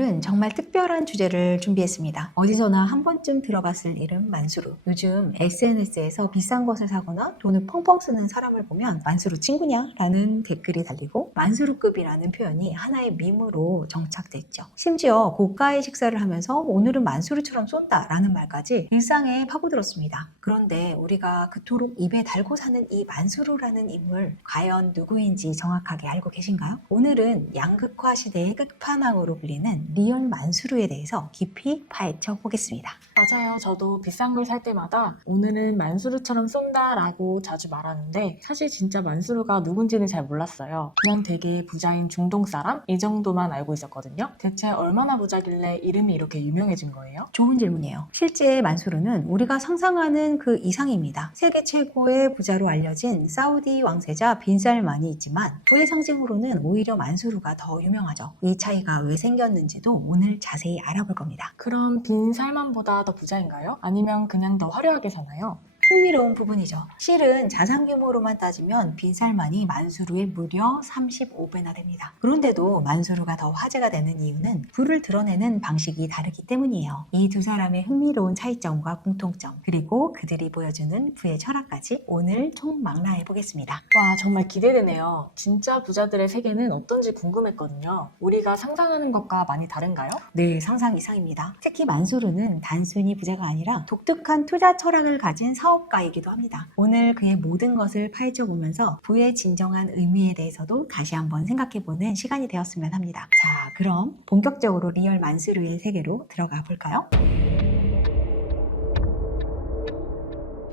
오늘은 정말 특별한 주제를 준비했습니다. 어디서나 한 번쯤 들어봤을 이름 만수르. 요즘 SNS에서 비싼 것을 사거나 돈을 펑펑 쓰는 사람을 보면 만수르 친구냐? 라는 댓글이 달리고 만수르급이라는 표현이 하나의 밈으로 정착됐죠. 심지어 고가의 식사를 하면서 오늘은 만수르처럼 쏜다 라는 말까지 일상에 파고들었습니다. 그런데 우리가 그토록 입에 달고 사는 이 만수르라는 인물 과연 누구인지 정확하게 알고 계신가요? 오늘은 양극화 시대의 끝판왕으로 불리는 리얼 만수르에 대해서 깊이 파헤쳐 보겠습니다. 맞아요. 저도 비싼 걸 살 때마다 오늘은 만수르처럼 쏜다 라고 자주 말하는데 사실 진짜 만수르가 누군지는 잘 몰랐어요. 그냥 되게 부자인 중동 사람? 이 정도만 알고 있었거든요. 대체 얼마나 부자길래 이름이 이렇게 유명해진 거예요? 좋은 질문이에요. 실제 만수르는 우리가 상상하는 그 이상입니다. 세계 최고의 부자로 알려진 사우디 왕세자 빈살만이 있지만 부의 상징으로는 오히려 만수르가 더 유명하죠. 이 차이가 왜 생겼는지도 오늘 자세히 알아볼 겁니다. 그럼 빈 살만보다 더 부자인가요? 아니면 그냥 더 화려하게 사나요? 흥미로운 부분이죠. 실은 자산 규모로만 따지면 빈살만이 만수르의 무려 35배나 됩니다. 그런데도 만수르가 더 화제가 되는 이유는 부를 드러내는 방식이 다르기 때문이에요. 이 두 사람의 흥미로운 차이점과 공통점, 그리고 그들이 보여주는 부의 철학까지 오늘 총망라해 보겠습니다. 와, 정말 기대되네요. 진짜 부자들의 세계는 어떤지 궁금했거든요. 우리가 상상하는 것과 많이 다른가요? 네, 상상 이상입니다. 특히 만수르는 단순히 부자가 아니라 독특한 투자 철학을 가진 사업가이기도 합니다. 오늘 그의 모든 것을 파헤쳐보면서 부의 진정한 의미에 대해서도 다시 한번 생각해보는 시간이 되었으면 합니다. 자, 그럼 본격적으로 리얼 만수르의 세계로 들어가 볼까요?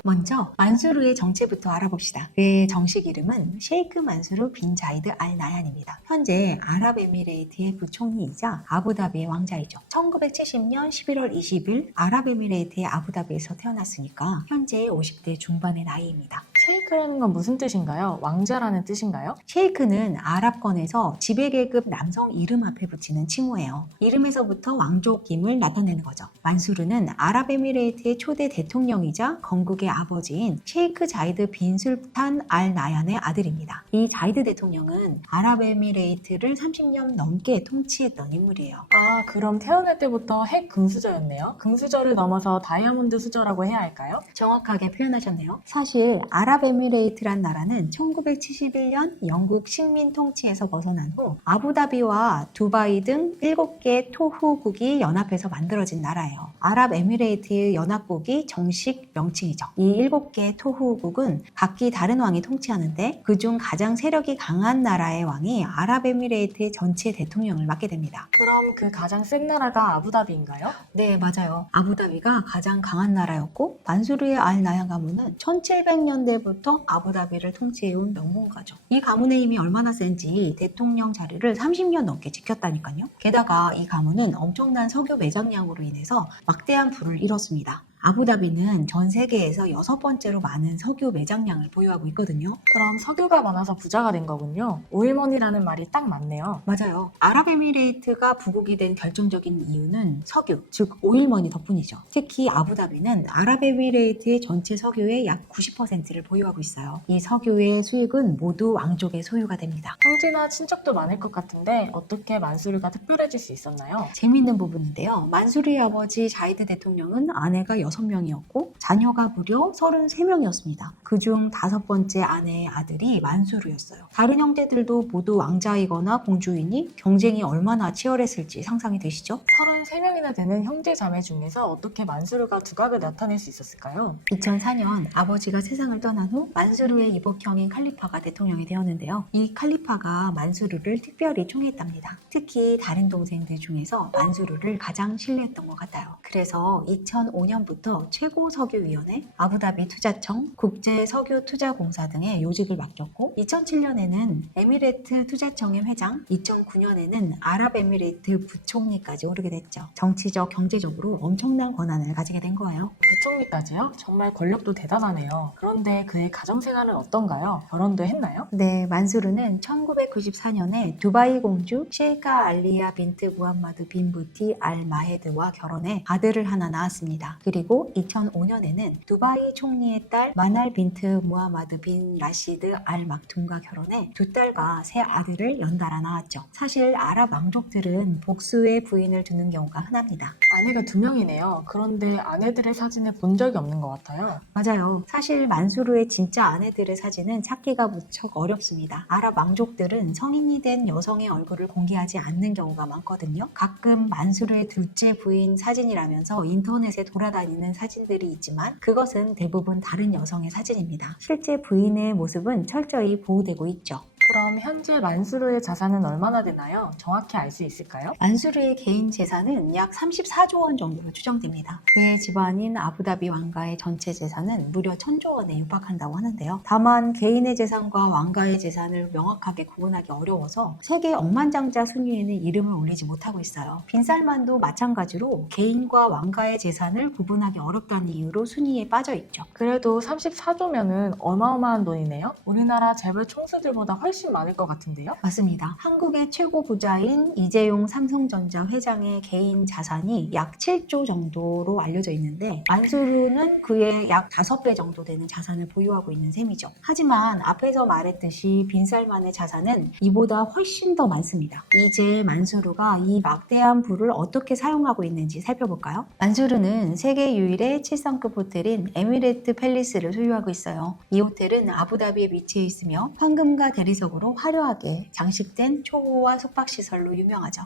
먼저 만수르의 정체부터 알아봅시다. 그의 정식 이름은 셰이크 만수르 빈 자이드 알 나얀입니다. 현재 아랍에미레이트의 부총리이자 아부다비의 왕자이죠. 1970년 11월 20일 아랍에미레이트의 아부다비에서 태어났으니까 현재 50대 중반의 나이입니다. 쉐이크라는 건 무슨 뜻인가요? 왕자라는 뜻인가요? 셰이크는 아랍권에서 지배계급 남성 이름 앞에 붙이는 칭호예요. 이름에서부터 왕족임을 나타내는 거죠. 만수르는 아랍에미레이트의 초대 대통령이자 건국의 아버지인 셰이크 자이드 빈 술탄 알 나얀의 아들입니다. 이 자이드 대통령은 아랍에미레이트를 30년 넘게 통치했던 인물이에요. 아, 그럼 태어날 때부터 핵 금수저였네요. 금수저를 넘어서 다이아몬드 수저라고 해야 할까요? 정확하게 표현하셨네요. 사실 아랍에미레이트란 나라는 1971년 영국 식민 통치에서 벗어난 후 아부다비와 두바이 등 7개 토후국이 연합해서 만들어진 나라예요. 아랍에미레이트의 연합국이 정식 명칭이죠. 이 7개 토후국은 각기 다른 왕이 통치하는데 그중 가장 세력이 강한 나라의 왕이 아랍에미레이트의 전체 대통령을 맡게 됩니다. 그럼 그 가장 센 나라가 아부다비인가요? 네, 맞아요. 아부다비가 가장 강한 나라였고 만수르의 알 나얀 가문은 1700년대부터 아부다비를 통치해온 명문가죠. 이 가문의 힘이 얼마나 센지 대통령 자리를 30년 넘게 지켰다니까요. 게다가 이 가문은 엄청난 석유 매장량으로 인해서 막대한 부를 이뤘습니다. 아부다비는 전 세계에서 6번째로 많은 석유 매장량을 보유하고 있거든요. 그럼 석유가 많아서 부자가 된 거군요. 오일머니라는 말이 딱 맞네요. 맞아요. 아랍에미레이트가 부국이 된 결정적인 이유는 석유, 즉 오일머니 덕분이죠. 특히 아부다비는 아랍에미레이트의 전체 석유의 약 90%를 보유하고 있어요. 이 석유의 수익은 모두 왕족의 소유가 됩니다. 형제나 친척도 많을 것 같은데 어떻게 만수르가 특별해질 수 있었나요? 재미있는 부분인데요. 만수르의 아버지 자이드 대통령은 아내가 6명이었고 자녀가 무려 33명이었습니다. 그중 5번째 아내의 아들이 만수르였어요. 다른 형제들도 모두 왕자이거나 공주이니 경쟁이 얼마나 치열했을지 상상이 되시죠? 33명이나 되는 형제 자매 중에서 어떻게 만수르가 두각을 나타낼 수 있었을까요? 2004년 아버지가 세상을 떠난 후 만수르의 이복형인 칼리파가 대통령이 되었는데요. 이 칼리파가 만수르를 특별히 총애했답니다. 특히 다른 동생들 중에서 만수르를 가장 신뢰했던 것 같아요. 그래서 2005년부터 최고석유위원회, 아부다비 투자청, 국제석유투자공사 등의 요직을 맡겼고 2007년에는 에미레트 투자청의 회장, 2009년에는 아랍에미레이트 부총리까지 오르게 됐죠. 정치적, 경제적으로 엄청난 권한을 가지게 된 거예요. 부총리까지요? 정말 권력도 대단하네요. 그런데 그의 가정생활은 어떤가요? 결혼도 했나요? 네, 만수르는 1994년에 두바이 공주 셰이카 알리야 빈트 무함마드 빈 부티 알 마헤드와 결혼해 아들을 하나 낳았습니다. 그리고 그리고 2005년에는 두바이 총리의 딸 마날 빈트 무하마드 빈 라시드 알 막툼과 결혼해 두 딸과 세 아들을 연달아 낳았죠. 사실 아랍 왕족들은 복수의 부인을 두는 경우가 흔합니다. 아내가 2명이네요. 그런데 아내들의 사진을 본 적이 없는 것 같아요. 맞아요. 사실 만수르의 진짜 아내들의 사진은 찾기가 무척 어렵습니다. 아랍 왕족들은 성인이 된 여성의 얼굴을 공개하지 않는 경우가 많거든요. 가끔 만수르의 둘째 부인 사진이라면서 인터넷에 돌아다니는 사진들이 있지만 그것은 대부분 다른 여성의 사진입니다. 실제 부인의 모습은 철저히 보호되고 있죠. 그럼 현재 만수르의 자산은 얼마나 되나요? 정확히 알 수 있을까요? 만수르의 개인 재산은 약 34조 원 정도로 추정됩니다. 그의 집안인 아부다비 왕가의 전체 재산은 무려 1000조 원에 육박한다고 하는데요. 다만 개인의 재산과 왕가의 재산을 명확하게 구분하기 어려워서 세계 억만장자 순위에는 이름을 올리지 못하고 있어요. 빈살만도 마찬가지로 개인과 왕가의 재산을 구분하기 어렵다는 이유로 순위에 빠져 있죠. 그래도 34조면은 어마어마한 돈이네요. 우리나라 재벌 총수들보다 훨씬 많을 것 같은데요? 맞습니다. 한국의 최고 부자인 이재용 삼성전자 회장의 개인 자산이 약 7조 정도로 알려져 있는데 만수르는 그의 약 5배 정도 되는 자산을 보유하고 있는 셈이죠. 하지만 앞에서 말했듯이 빈살만의 자산은 이보다 훨씬 더 많습니다. 이제 만수르가 이 막대한 부를 어떻게 사용하고 있는지 살펴볼까요? 만수르는 세계 유일의 7성급 호텔인 에미레트 팰리스를 소유하고 있어요. 이 호텔은 아부다비에 위치해 있으며 황금과 대리석으로 화려하게 장식된 초호화 숙박시설로 유명하죠.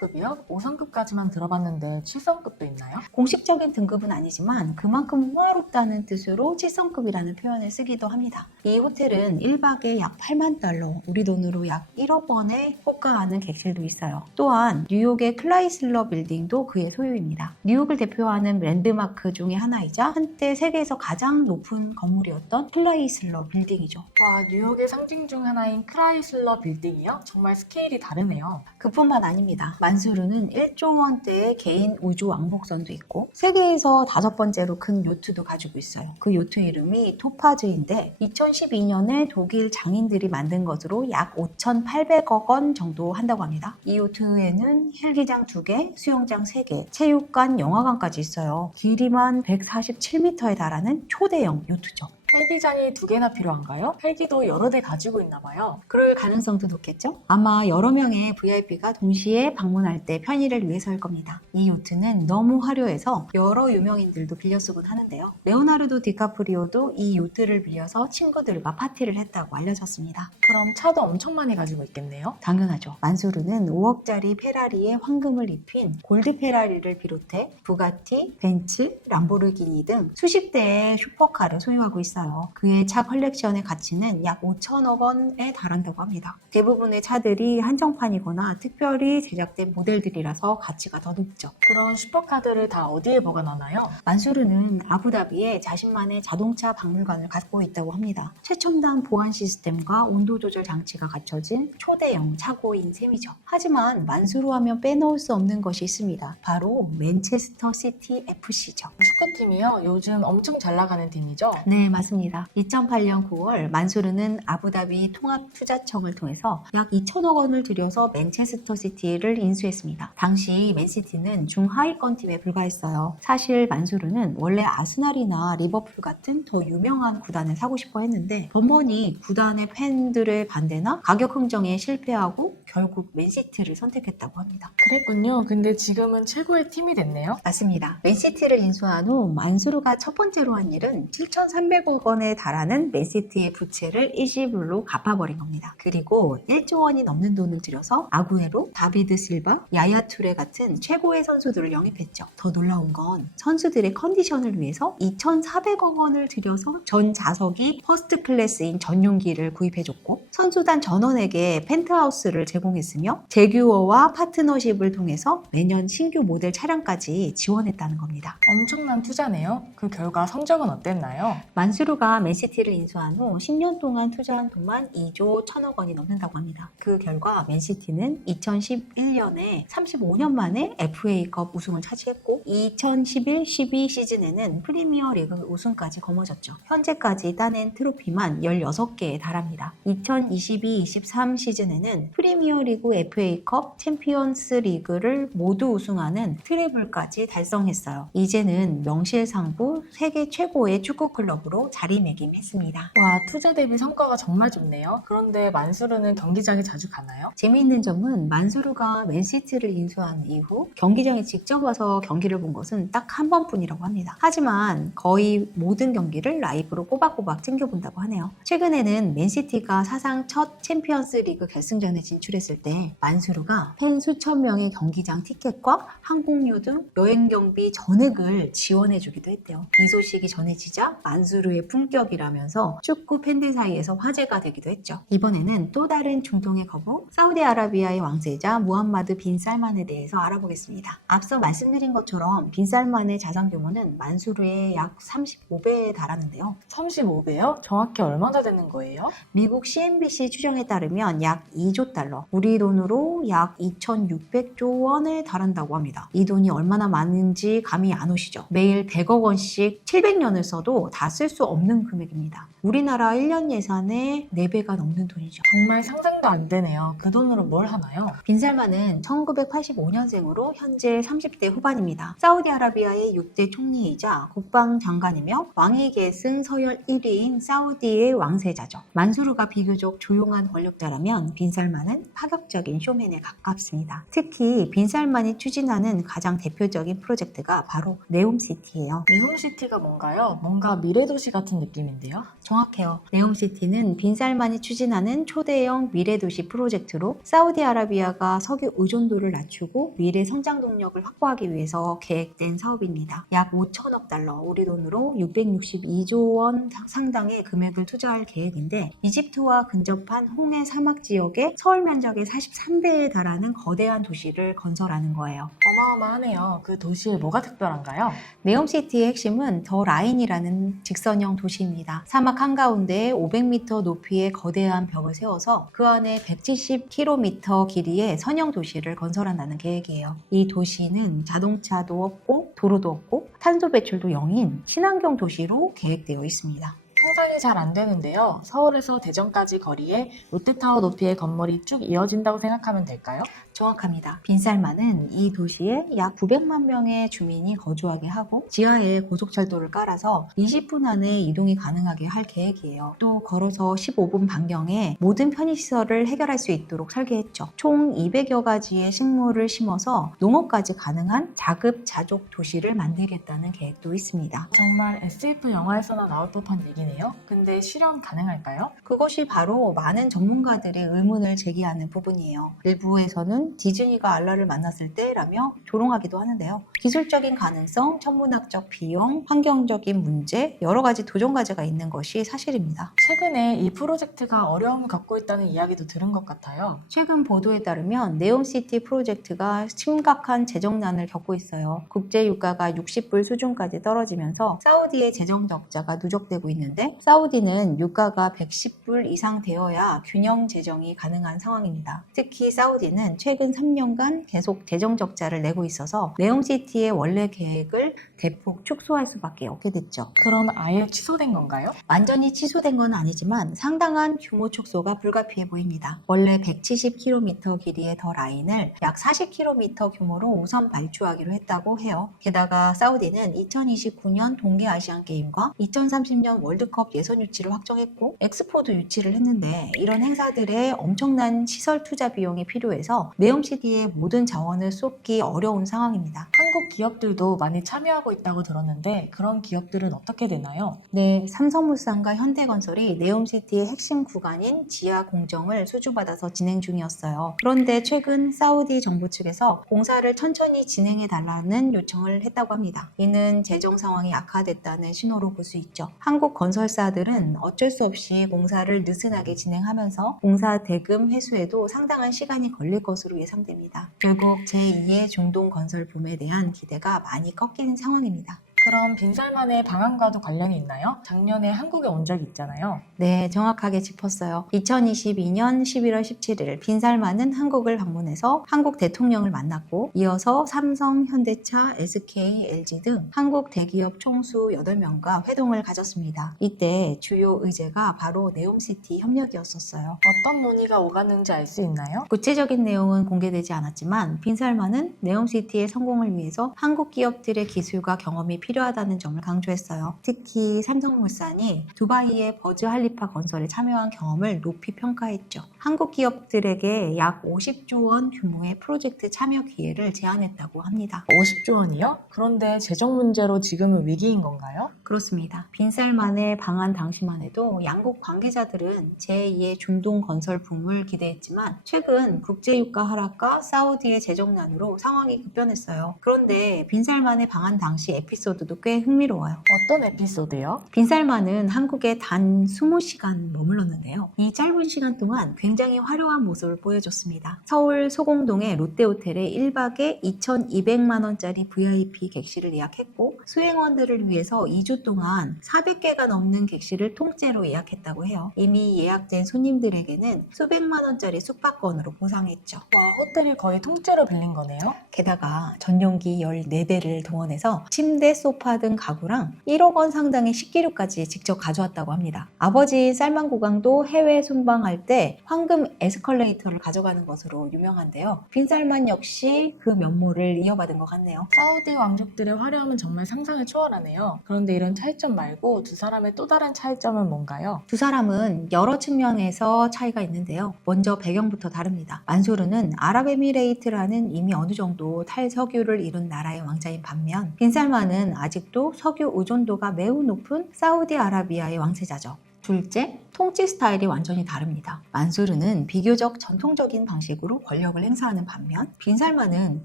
7성급이요? 5성급까지만 들어봤는데 7성급도 있나요? 공식적인 등급은 아니지만 그만큼 호화롭다는 뜻으로 7성급이라는 표현을 쓰기도 합니다. 이 호텔은 1박에 약 8만 달러, 우리 돈으로 약 1억 원에 호가하는 객실도 있어요. 또한 뉴욕의 클라이슬러 빌딩도 그의 소유입니다. 뉴욕을 대표하는 랜드마크 중에 하나이자 한때 세계에서 가장 높은 건물이었던 클라이슬러 빌딩이죠. 와, 뉴욕의 상징 중 하나인 크라이슬러 빌딩이요? 정말 스케일이 다르네요. 그뿐만 아닙니다. 만수르는 1조 원대의 개인 우주 왕복선도 있고 세계에서 5번째로 큰 요트도 가지고 있어요. 그 요트 이름이 토파즈인데 2012년에 독일 장인들이 만든 것으로 약 5,800억 원 정도 한다고 합니다. 이 요트에는 헬기장 2개, 수영장 3개, 체육관, 영화관까지 있어요. 길이만 147m에 달하는 초대형 요트죠. 헬기장이 2개나 필요한가요? 헬기도 여러 대 가지고 있나 봐요. 그럴 가능성도 높겠죠? 아마 여러 명의 VIP가 동시에 방문할 때 편의를 위해서일 겁니다. 이 요트는 너무 화려해서 여러 유명인들도 빌려 쓰곤 하는데요. 레오나르도 디카프리오도 이 요트를 빌려서 친구들과 파티를 했다고 알려졌습니다. 그럼 차도 엄청 많이 가지고 있겠네요? 당연하죠. 만수르는 5억짜리 페라리에 황금을 입힌 골드 페라리를 비롯해 부가티, 벤츠, 람보르기니 등 수십 대의 슈퍼카를 소유하고 있어요. 그의 차 컬렉션의 가치는 약 5천억 원에 달한다고 합니다. 대부분의 차들이 한정판이거나 특별히 제작된 모델들이라서 가치가 더 높죠. 그런 슈퍼카들을 다 어디에 보관하나요? 만수르는 아부다비에 자신만의 자동차 박물관을 갖고 있다고 합니다. 최첨단 보안 시스템과 온도 조절 장치가 갖춰진 초대형 차고인 셈이죠. 하지만 만수르 하면 빼놓을 수 없는 것이 있습니다. 바로 맨체스터 시티 FC죠. 축구팀이요? 요즘 엄청 잘 나가는 팀이죠? 네, 맞습니다. 2008년 9월 만수르는 아부다비 통합투자청을 통해서 약 2천억 원을 들여서 맨체스터 시티를 인수했습니다. 당시 맨시티는 중하위권 팀에 불과했어요. 사실 만수르는 원래 아스날이나 리버풀 같은 더 유명한 구단을 사고 싶어 했는데 번번이 구단의 팬들의 반대나 가격 흥정에 실패하고 결국 맨시티를 선택했다고 합니다. 그랬군요. 근데 지금은 최고의 팀이 됐네요. 맞습니다. 맨시티를 인수한 후 만수르가 첫 번째로 한 일은 7,300억 원에 달하는 맨시티의 부채를 일시불로 갚아버린 겁니다. 그리고 1조 원이 넘는 돈을 들여서 아구에로, 다비드 실바, 야야 투레 같은 최고의 선수들을 영입했죠. 더 놀라운 건 선수들의 컨디션을 위해서 2,400억 원을 들여서 전 좌석이 퍼스트 클래스인 전용기를 구입해줬고 선수단 전원에게 펜트하우스를 제공했으며 제규어와 파트너십을 통해서 매년 신규 모델 차량까지 지원했다는 겁니다. 엄청난 투자네요. 그 결과 성적은 어땠나요? 만수르 만수르가 맨시티를 인수한 후 10년 동안 투자한 돈만 2조 1천억 원이 넘는다고 합니다. 그 결과 맨시티는 2011년에 35년 만에 FA컵 우승을 차지했고 2011-12 시즌에는 프리미어리그 우승까지 거머졌죠. 현재까지 따낸 트로피만 16개에 달합니다. 2022-23 시즌에는 프리미어리그, FA컵, 챔피언스 리그를 모두 우승하는 트래블까지 달성했어요. 이제는 명실상부 세계 최고의 축구 클럽으로 자리매김했습니다. 와, 투자 대비 성과가 정말 좋네요. 그런데 만수르는 경기장에 자주 가나요? 재미있는 점은 만수르가 맨시티를 인수한 이후 경기장에 직접 와서 경기를 본 것은 딱 한 번뿐이라고 합니다. 하지만 거의 모든 경기를 라이브로 꼬박꼬박 챙겨본다고 하네요. 최근에는 맨시티가 사상 첫 챔피언스 리그 결승전에 진출했을 때 만수르가 팬 수천 명의 경기장 티켓과 항공료 등 여행 경비 전액을 지원해주기도 했대요. 이 소식이 전해지자 만수르의 품격이라면서 축구 팬들 사이에서 화제가 되기도 했죠. 이번에는 또 다른 중동의 거부 사우디아라비아의 왕세자 무함마드 빈 살만에 대해서 알아보겠습니다. 앞서 말씀드린 것처럼 빈 살만의 자산 규모는 만수르의 약 35배에 달하는데요. 35배요? 정확히 얼마나 되는 거예요? 미국 CNBC 추정에 따르면 약 2조 달러, 우리 돈으로 약 2,600조 원에 달한다고 합니다. 이 돈이 얼마나 많은지 감이 안 오시죠? 매일 100억 원씩 700년을 써도 다 쓸 수 없는 금액입니다. 우리나라 1년 예산의 4배가 넘는 돈이죠. 정말 상상도 안 되네요. 그 돈으로 뭘 하나요? 빈살만은 1985년생으로 현재 30대 후반입니다. 사우디아라비아의 6대 총리이자 국방장관이며 왕위 계승 서열 1위인 사우디의 왕세자죠. 만수르가 비교적 조용한 권력자라면 빈살만은 파격적인 쇼맨에 가깝습니다. 특히 빈살만이 추진하는 가장 대표적인 프로젝트가 바로 네옴시티예요. 네옴시티가 뭔가요? 뭔가 미래도시 같은 느낌인데요? 정확해요. 네옴시티는 빈살만이 추진하는 초대형 미래도시 프로젝트로 사우디아라비아가 석유 의존도를 낮추고 미래 성장 동력을 확보하기 위해서 계획된 사업입니다. 약 5천억 달러, 우리 돈으로 662조 원 상당의 금액을 투자할 계획인데 이집트와 근접한 홍해 사막 지역에 서울 면적의 43배에 달하는 거대한 도시를 건설하는 거예요. 어마어마하네요. 그 도시에 뭐가 특별한가요? 네옴시티의 핵심은 더 라인이라는 직선형 도시입니다. 사막 한가운데에 500m 높이의 거대한 벽을 세워서 그 안에 170km 길이의 선형 도시를 건설한다는 계획이에요. 이 도시는 자동차도 없고 도로도 없고 탄소 배출도 0인 친환경 도시로 계획되어 있습니다. 상상이 잘 안 되는데요. 서울에서 대전까지 거리에 롯데타워 높이의 건물이 쭉 이어진다고 생각하면 될까요? 정확합니다. 빈살만은 이 도시에 약 900만 명의 주민이 거주하게 하고 지하에 고속철도를 깔아서 20분 안에 이동이 가능하게 할 계획이에요. 또 걸어서 15분 반경에 모든 편의시설을 해결할 수 있도록 설계했죠. 총 200여 가지의 식물을 심어서 농업까지 가능한 자급자족 도시를 만들겠다는 계획도 있습니다. 정말 SF 영화에서나 나올 법한 얘기네요. 근데 실현 가능할까요? 그것이 바로 많은 전문가들의 의문을 제기하는 부분이에요. 일부에서는 디즈니가 알라를 만났을 때라며 조롱하기도 하는데요. 기술적인 가능성, 천문학적 비용, 환경적인 문제, 여러 가지 도전 과제가 있는 것이 사실입니다. 최근에 이 프로젝트가 어려움을 겪고 있다는 이야기도 들은 것 같아요. 최근 보도에 따르면 네옴시티 프로젝트가 심각한 재정난을 겪고 있어요. 국제 유가가 60불 수준까지 떨어지면서 사우디의 재정 적자가 누적되고 있는데 사우디는 유가가 110불 이상 되어야 균형 재정이 가능한 상황입니다. 특히 사우디는 최근 3년간 계속 재정 적자를 내고 있어서 네옴시티의 원래 계획을 대폭 축소할 수밖에 없게 됐죠. 그럼 아예 취소된 건가요? 완전히 취소된 건 아니지만 상당한 규모 축소가 불가피해 보입니다. 원래 170km 길이의 더 라인을 약 40km 규모로 우선 발주하기로 했다고 해요. 게다가 사우디는 2029년 동계아시안게임과 2030년 월드컵 예선 유치를 확정했고 엑스포도 유치를 했는데 이런 행사들의 엄청난 시설 투자 비용이 필요해서 네옴시티의 모든 자원을 쏟기 어려운 상황입니다. 한국 기업들도 많이 참여하고 있다고 들었는데 그런 기업들은 어떻게 되나요? 네, 삼성물산과 현대건설이 네옴시티의 핵심 구간인 지하 공정을 수주받아서 진행 중이었어요. 그런데 최근 사우디 정부 측에서 공사를 천천히 진행해달라는 요청을 했다고 합니다. 이는 재정 상황이 악화됐다는 신호로 볼 수 있죠. 한국 건설사들은 어쩔 수 없이 공사를 느슨하게 진행하면서 공사 대금 회수에도 상당한 시간이 걸릴 것으로 예상됩니다. 결국 제2의 중동 건설 붐에 대한 기대가 많이 꺾이는 상황입니다. 그럼 빈살만의 방한과도 관련이 있나요? 작년에 한국에 온 적이 있잖아요. 네, 정확하게 짚었어요. 2022년 11월 17일 빈살만은 한국을 방문해서 한국 대통령을 만났고 이어서 삼성, 현대차, SK, LG 등 한국 대기업 총수 8명과 회동을 가졌습니다. 이때 주요 의제가 바로 네옴시티 협력이었었어요. 어떤 논의가 오갔는지 알 수 있나요? 구체적인 내용은 공개되지 않았지만 빈살만은 네옴시티의 성공을 위해서 한국 기업들의 기술과 경험이 필요하다는 점을 강조했어요. 특히 삼성물산이 두바이의 버즈 할리파 건설에 참여한 경험을 높이 평가했죠. 한국 기업들에게 약 50조 원 규모의 프로젝트 참여 기회를 제안했다고 합니다. 50조 원이요? 그런데 재정 문제로 지금은 위기인 건가요? 그렇습니다. 빈살만의 방한 당시만 해도 양국 관계자들은 제2의 중동 건설 붐을 기대했지만 최근 국제유가 하락과 사우디의 재정난으로 상황이 급변했어요. 그런데 빈살만의 방한 당시 에피소드도 꽤 흥미로워요. 어떤 에피소드요? 빈살만은 한국에 단 20시간 머물렀는데요. 이 짧은 시간 동안 굉장히 화려한 모습을 보여줬습니다. 서울 소공동의 롯데호텔에 1박에 2,200만 원짜리 VIP 객실을 예약했고 수행원들을 위해서 2주 동안 400개가 넘는 객실을 통째로 예약했다고 해요. 이미 예약된 손님들에게는 수백만 원짜리 숙박권으로 보상했죠. 와, 호텔이 거의 통째로 빌린 거네요? 게다가 전용기 14대를 동원해서 침대, 소파 등 가구랑 1억 원 상당의 식기류까지 직접 가져왔다고 합니다. 아버지 살만 고강도 해외 순방할 때 황금 에스컬레이터를 가져가는 것으로 유명한데요. 빈살만 역시 그 면모를 이어받은 것 같네요. 사우디 왕족들의 화려함은 정말 상상을 초월하네요. 그런데 이런 차이점 말고 두 사람의 또 다른 차이점은 뭔가요? 두 사람은 여러 측면에서 차이가 있는데요. 먼저 배경부터 다릅니다. 만수르는 아랍에미레이트라는 이미 어느 정도 탈석유를 이룬 나라의 왕자인 반면 빈살만은 아직도 석유 의존도가 매우 높은 사우디아라비아의 왕세자죠. 둘째, 통치 스타일이 완전히 다릅니다. 만수르는 비교적 전통적인 방식으로 권력을 행사하는 반면 빈살만은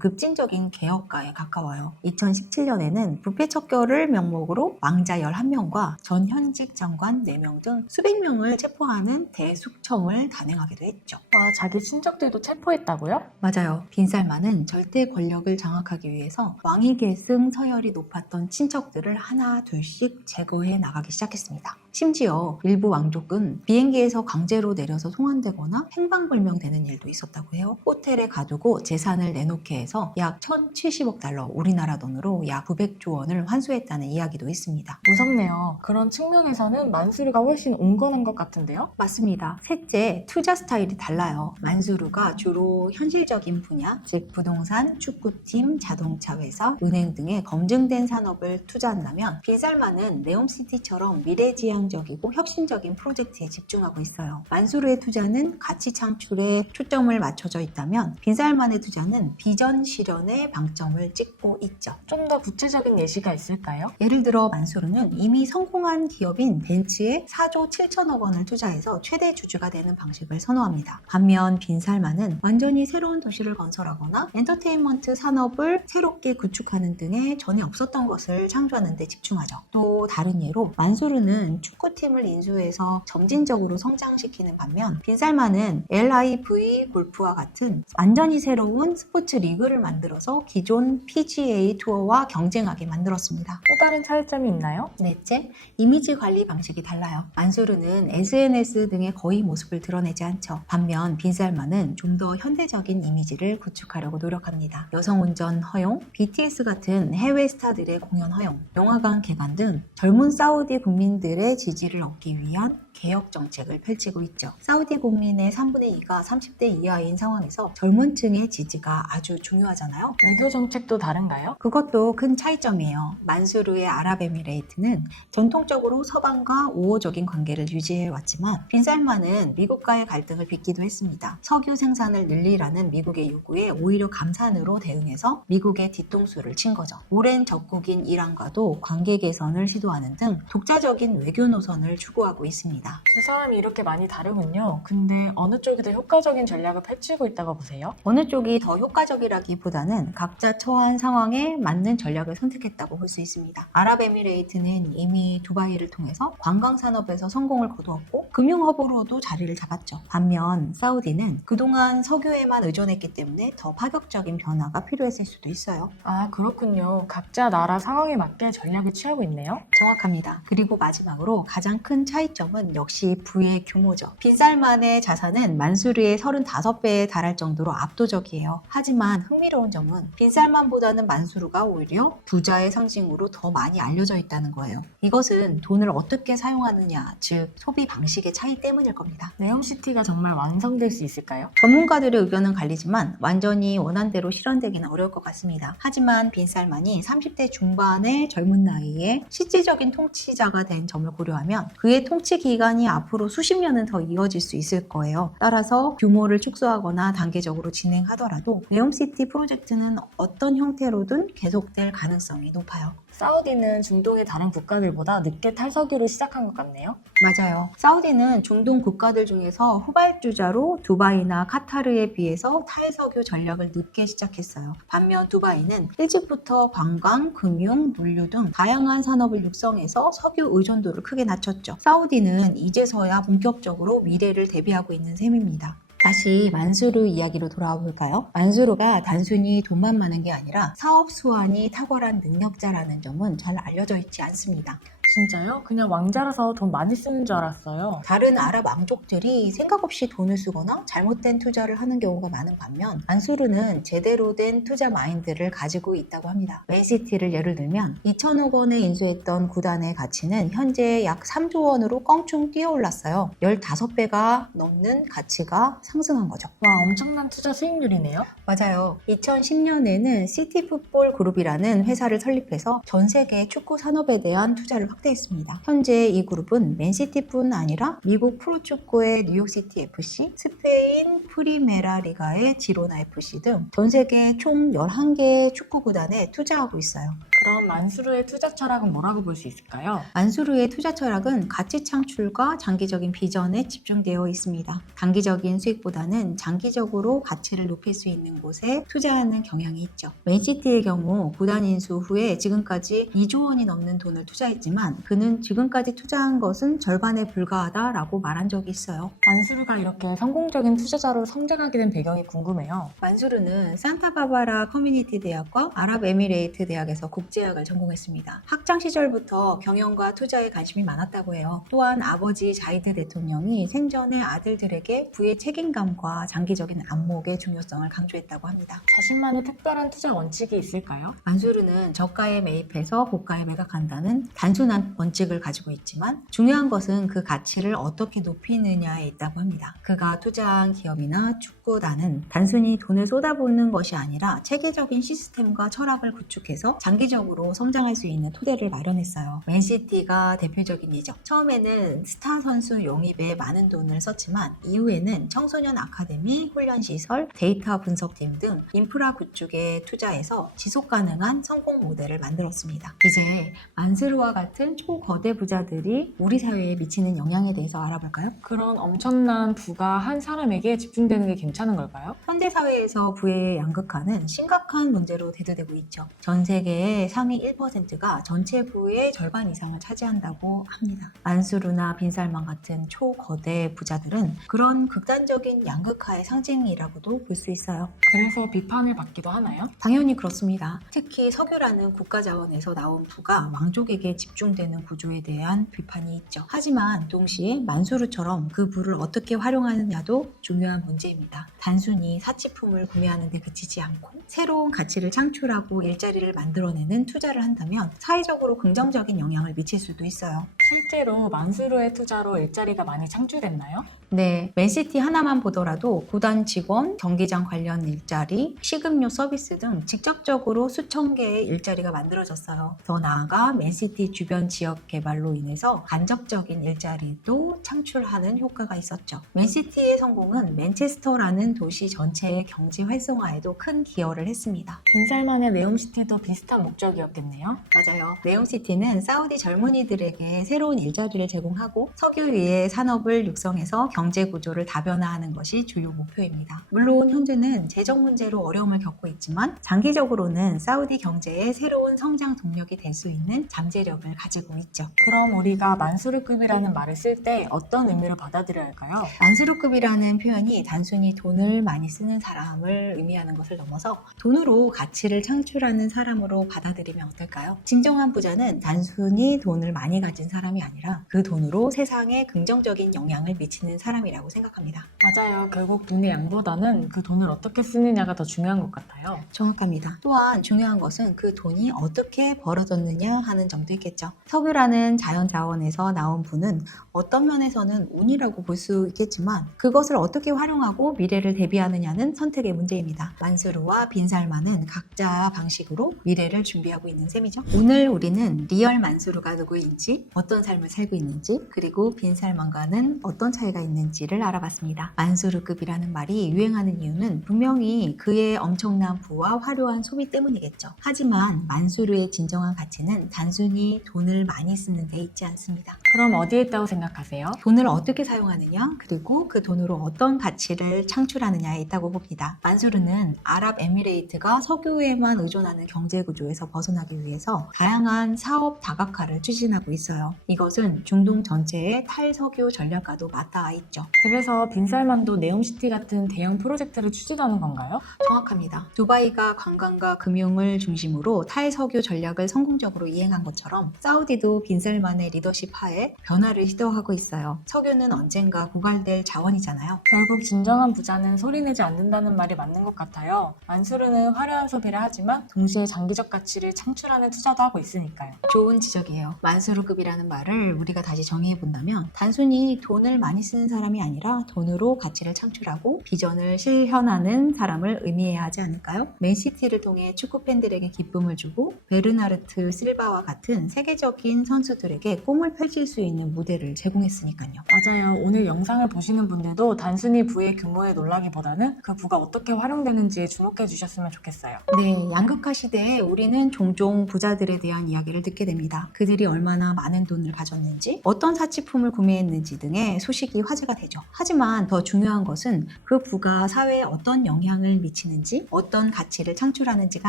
급진적인 개혁가에 가까워요. 2017년에는 부패 척결을 명목으로 왕자 11명과 전 현직 장관 4명 등 수백 명을 체포하는 대숙청을 단행하기도 했죠. 와, 자기 친척들도 체포했다고요? 맞아요. 빈살만은 절대 권력을 장악하기 위해서 왕위 계승 서열이 높았던 친척들을 하나 둘씩 제거해 나가기 시작했습니다. 심지어 일부 왕족은 비행기에서 강제로 내려서 송환되거나 행방불명되는 일도 있었다고 해요. 호텔에 가두고 재산을 내놓게 해서 약 1,070억 달러, 우리나라 돈으로 약 900조 원을 환수했다는 이야기도 있습니다. 무섭네요. 그런 측면에서는 만수르가 훨씬 온건한 것 같은데요? 맞습니다. 셋째, 투자 스타일이 달라요. 만수르가 주로 현실적인 분야, 즉 부동산, 축구팀, 자동차 회사, 은행 등의 검증된 산업을 투자한다면 빈살만은 네옴시티처럼 미래지향적이고 혁신적인 프로젝트에 집중하고 있어요. 만수르의 투자는 가치 창출에 초점을 맞춰져 있다면 빈살만의 투자는 비전 실현에 방점을 찍고 있죠. 좀 더 구체적인 예시가 있을까요? 예를 들어 만수르는 이미 성공한 기업인 벤츠에 4조 7천억 원을 투자해서 최대 주주가 되는 방식을 선호합니다. 반면 빈살만은 완전히 새로운 도시를 건설하거나 엔터테인먼트 산업을 새롭게 구축하는 등의 전에 없었던 것을 창조하는 데 집중하죠. 또 다른 예로 만수르는 축구팀을 인수해서 점진적으로 성장시키는 반면 빈살만은 LIV 골프와 같은 완전히 새로운 스포츠 리그를 만들어서 기존 PGA 투어와 경쟁하게 만들었습니다. 또 다른 차이점이 있나요? 넷째, 이미지 관리 방식이 달라요. 만수르는 SNS 등의 거의 모습을 드러내지 않죠. 반면 빈살만은 좀 더 현대적인 이미지를 구축하려고 노력합니다. 여성 운전 허용, BTS 같은 해외 스타들의 공연 허용, 영화관 개관 등 젊은 사우디 국민들의 지지를 얻기 위한 개혁 정책을 펼치고 있죠. 사우디 국민의 3분의 2가 30대 이하인 상황에서 젊은 층의 지지가 아주 중요하잖아요. 외교 정책도 다른가요? 그것도 큰 차이점이에요. 만수르의 아랍에미레이트는 전통적으로 서방과 우호적인 관계를 유지해왔지만 빈살만은 미국과의 갈등을 빚기도 했습니다. 석유 생산을 늘리라는 미국의 요구에 오히려 감산으로 대응해서 미국의 뒤통수를 친 거죠. 오랜 적국인 이란과도 관계 개선을 시도하는 등 독자적인 외교 노선을 추구하고 있습니다. 있습니다. 두 사람이 이렇게 많이 다르군요. 근데 어느 쪽이 더 효과적인 전략을 펼치고 있다고 보세요? 어느 쪽이 더 효과적이라기보다는 각자 처한 상황에 맞는 전략을 선택했다고 볼 수 있습니다. 아랍에미레이트는 이미 두바이를 통해서 관광산업에서 성공을 거두었고 금융허브로도 자리를 잡았죠. 반면 사우디는 그동안 석유에만 의존했기 때문에 더 파격적인 변화가 필요했을 수도 있어요. 아, 그렇군요. 각자 나라 상황에 맞게 전략을 취하고 있네요. 정확합니다. 그리고 마지막으로 가장 큰 차이점은 역시 부의 규모죠. 빈살만의 자산은 만수르의 35배에 달할 정도로 압도적이에요. 하지만 흥미로운 점은 빈살만보다는 만수르가 오히려 부자의 상징으로 더 많이 알려져 있다는 거예요. 이것은 돈을 어떻게 사용하느냐, 즉 소비 방식의 차이 때문일 겁니다. 네옴시티가 정말 완성될 수 있을까요? 전문가들의 의견은 갈리지만 완전히 원한대로 실현되기는 어려울 것 같습니다. 하지만 빈살만이 30대 중반의 젊은 나이에 실질적인 통치자가 된 점을 고려하면 그의 통치 기간이 앞으로 수십 년은 더 이어질 수 있을 거예요. 따라서 규모를 축소하거나 단계적으로 진행하더라도 네옴시티 프로젝트는 어떤 형태로든 계속될 가능성이 높아요. 사우디는 중동의 다른 국가들보다 늦게 탈석유를 시작한 것 같네요. 맞아요. 사우디는 중동 국가들 중에서 후발주자로 두바이나 카타르에 비해서 탈석유 전략을 늦게 시작했어요. 반면 두바이는 일찍부터 관광, 금융, 물류 등 다양한 산업을 육성해서 석유 의존도를 크게 낮췄죠. 사우디는 이제서야 본격적으로 미래를 대비하고 있는 셈입니다. 다시 만수르 이야기로 돌아와 볼까요? 만수르가 단순히 돈만 많은 게 아니라 사업 수완이 탁월한 능력자라는 점은 잘 알려져 있지 않습니다. 진짜요? 그냥 왕자라서 돈 많이 쓰는 줄 알았어요. 다른 아랍 왕족들이 생각 없이 돈을 쓰거나 잘못된 투자를 하는 경우가 많은 반면 만수르는 제대로 된 투자 마인드를 가지고 있다고 합니다. 맨시티를 예를 들면 2천억 원에 인수했던 구단의 가치는 현재 약 3조 원으로 껑충 뛰어올랐어요. 15배가 넘는 가치가 상승한 거죠. 와, 엄청난 투자 수익률이네요. 맞아요. 2010년에는 시티풋볼 그룹이라는 회사를 설립해서 전 세계 축구 산업에 대한 투자를 확대했습니다. 현재 이 그룹은 맨시티뿐 아니라 미국 프로축구의 뉴욕시티 FC, 스페인 프리메라 리가의 지로나 FC 등 전 세계 총 11개의 축구 구단에 투자하고 있어요. 그럼 만수르의 투자 철학은 뭐라고 볼 수 있을까요? 만수르의 투자 철학은 가치 창출과 장기적인 비전에 집중되어 있습니다. 단기적인 수익보다는 장기적으로 가치를 높일 수 있는 곳에 투자하는 경향이 있죠. 맨시티의 경우 구단 인수 후에 지금까지 2조 원이 넘는 돈을 투자했지만 그는 지금까지 투자한 것은 절반에 불과하다라고 말한 적이 있어요. 만수르가 이렇게 성공적인 투자자로 성장하게 된 배경이 궁금해요. 만수르는 산타바바라 커뮤니티 대학과 아랍에미레이트 대학에서 국제학을 전공했습니다. 학창 시절부터 경영과 투자에 관심이 많았다고 해요. 또한 아버지 자이드 대통령이 생전에 아들들에게 부의 책임감과 장기적인 안목의 중요성을 강조했다고 합니다. 자신만의 특별한 투자 원칙이 있을까요? 만수르는 저가에 매입해서 고가에 매각한다는 단순한 원칙을 가지고 있지만 중요한 것은 그 가치를 어떻게 높이느냐에 있다고 합니다. 그가 투자한 기업이나 축구단은 단순히 돈을 쏟아붓는 것이 아니라 체계적인 시스템과 철학을 구축해서 장기적으로 성장할 수 있는 토대를 마련했어요. 맨시티가 대표적인 예죠. 처음에는 스타 선수 영입에 많은 돈을 썼지만 이후에는 청소년 아카데미, 훈련시설, 데이터 분석팀 등 인프라 구축에 투자해서 지속 가능한 성공 모델을 만들었습니다. 이제 만수르와 같은 초거대 부자들이 우리 사회에 미치는 영향에 대해서 알아볼까요? 그런 엄청난 부가 한 사람에게 집중되는 게 괜찮은 걸까요? 현대 사회에서 부의 양극화는 심각한 문제로 대두되고 있죠. 전 세계의 상위 1%가 전체 부의 절반 이상을 차지한다고 합니다. 만수르나 빈살만 같은 초거대 부자들은 그런 극단적인 양극화의 상징이라고도 볼 수 있어요. 그래서 비판을 받기도 하나요? 당연히 그렇습니다. 특히 석유라는 국가 자원에서 나온 부가 왕족에게 집중되는 구조에 대한 비판이 있죠. 하지만 동시에 만수르처럼 그 부를 어떻게 활용하느냐도 중요한 문제입니다. 단순히 사치품을 구매하는 데 그치지 않고 새로운 가치를 창출하고 일자리를 만들어내는 투자를 한다면 사회적으로 긍정적인 영향을 미칠 수도 있어요. 실제로 만수르의 투자로 일자리가 많이 창출됐나요? 네, 맨시티 하나만 보더라도 구단 직원, 경기장 관련 일자리, 식음료 서비스 등 직접적으로 수천 개의 일자리가 만들어졌어요. 더 나아가 맨시티 주변 지역 개발로 인해서 간접적인 일자리도 창출하는 효과가 있었죠. 맨시티의 성공은 맨체스터라는 도시 전체의 경제 활성화에도 큰 기여를 했습니다. 빈살만의 네옴시티도 비슷한 목적을 목적이었겠네요. 맞아요. 네옴시티는 사우디 젊은이들에게 새로운 일자리를 제공하고 석유 위의 산업을 육성해서 경제 구조를 다변화하는 것이 주요 목표입니다. 물론 현재는 재정 문제로 어려움을 겪고 있지만 장기적으로는 사우디 경제의 새로운 성장 동력이 될 수 있는 잠재력을 가지고 있죠. 그럼 우리가 만수르급이라는 말을 쓸 때 어떤 의미로 받아들여야 할까요? 만수르급이라는 표현이 단순히 돈을 많이 쓰는 사람을 의미하는 것을 넘어서 돈으로 가치를 창출하는 사람으로 받아들이면 어떨까요? 진정한 부자는 단순히 돈을 많이 가진 사람이 아니라 그 돈으로 세상에 긍정적인 영향을 미치는 사람이라고 생각합니다. 맞아요. 결국 돈의 양보다는 그 돈을 어떻게 쓰느냐가 더 중요한 것 같아요. 정확합니다. 또한 중요한 것은 그 돈이 어떻게 벌어졌느냐 하는 점도 있겠죠. 석유라는 자연자원에서 나온 부는 어떤 면에서는 운이라고 볼 수 있겠지만 그것을 어떻게 활용하고 미래를 대비하느냐는 선택의 문제입니다. 만수르와 빈살만은 각자 방식으로 미래를 준비하고 있는 셈이죠. 오늘 우리는 리얼 만수르가 누구인지, 어떤 삶을 살고 있는지, 그리고 빈살만과는 어떤 차이가 있는지를 알아봤습니다. 만수르급이라는 말이 유행하는 이유는 분명히 그의 엄청난 부와 화려한 소비 때문이겠죠. 하지만 만수르의 진정한 가치는 단순히 돈을 많이 쓰는 데 있지 않습니다. 그럼 어디에 있다고 생각하세요? 돈을 어떻게 사용하느냐, 그리고 그 돈으로 어떤 가치를 창출하느냐에 있다고 봅니다. 만수르는 아랍에미레이트가 석유에만 의존하는 경제 구조에서 벗어나기 위해서 다양한 사업 다각화를 추진하고 있어요. 이것은 중동 전체의 탈석유 전략과도 맞닿아 있죠. 그래서 빈살만도 네옴시티 같은 대형 프로젝트를 추진하는 건가요? 정확합니다. 두바이가 관광과 금융을 중심으로 탈석유 전략을 성공적으로 이행한 것처럼 사우디도 빈살만의 리더십 하에 변화를 시도하고 있어요. 석유는 언젠가 고갈될 자원이잖아요. 결국 진정한 부자는 소리내지 않는다는 말이 맞는 것 같아요. 만수르는 화려한 소비를 하지만 동시에 장기적 가치를 창출하는 투자도 하고 있으니까요. 좋은 지적이에요. 만수르급이라는 말을 우리가 다시 정의해 본다면 단순히 돈을 많이 쓰는 사람이 아니라 돈으로 가치를 창출하고 비전을 실현하는 사람을 의미해야 하지 않을까요? 맨시티를 통해 축구 팬들에게 기쁨을 주고 베르나르트 실바와 같은 세계적인 선수들에게 꿈을 펼칠 수 있는 무대를 제공했으니까요. 맞아요. 오늘 영상을 보시는 분들도 단순히 부의 규모에 놀라기보다는 그 부가 어떻게 활용되는지에 주목해 주셨으면 좋겠어요. 네, 양극화 시대에 우리는 종종 부자들에 대한 이야기를 듣게 됩니다. 그들이 얼마나 많은 돈을 가졌는지, 어떤 사치품을 구매했는지 등의 소식이 화제가 되죠. 하지만 더 중요한 것은 그 부가 사회에 어떤 영향을 미치는지, 어떤 가치를 창출하는지가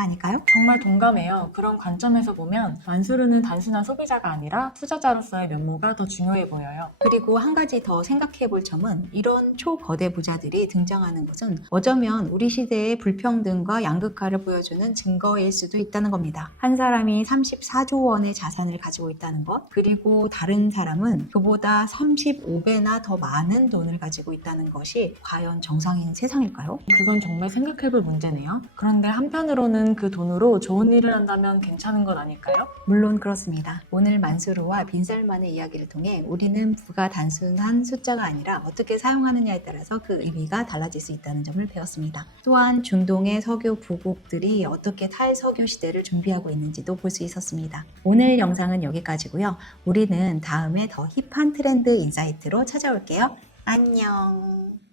아닐까요? 정말 동감해요. 그런 관점에서 보면 만수르는 단순한 소비자가 아니라 투자자로서의 면모가 더 중요해 보여요. 그리고 한 가지 더 생각해 볼 점은 이런 초거대 부자들이 등장하는 것은 어쩌면 우리 시대의 불평등과 양극화를 보여주는 증거일 수도 있다는 겁니다. 한 사람이 34조 원의 자산을 가지고 있다는 것, 그리고 다른 사람은 그보다 35배나 더 많은 돈을 가지고 있다는 것이 과연 정상인 세상일까요? 그건 정말 생각해 볼 문제네요. 그런데 한편으로는 그 돈으로 좋은 일을 한다면 괜찮은 것 아닐까요? 물론 그렇습니다. 오늘 만수르와 빈살만의 이야기를 통해 우리는 부가 단순한 숫자가 아니라 어떻게 사용하느냐에 따라서 그 의미가 달라질 수 있다는 점을 배웠습니다. 또한 중동의 석유 부국들이 어떻게 탈석유 시대를 준비하고 있는지도 볼 수 있었습니다. 오늘 영상은 여기까지고요. 우리는 다음에 더 힙한 트렌드 인사이트로 찾아올게요. 안녕.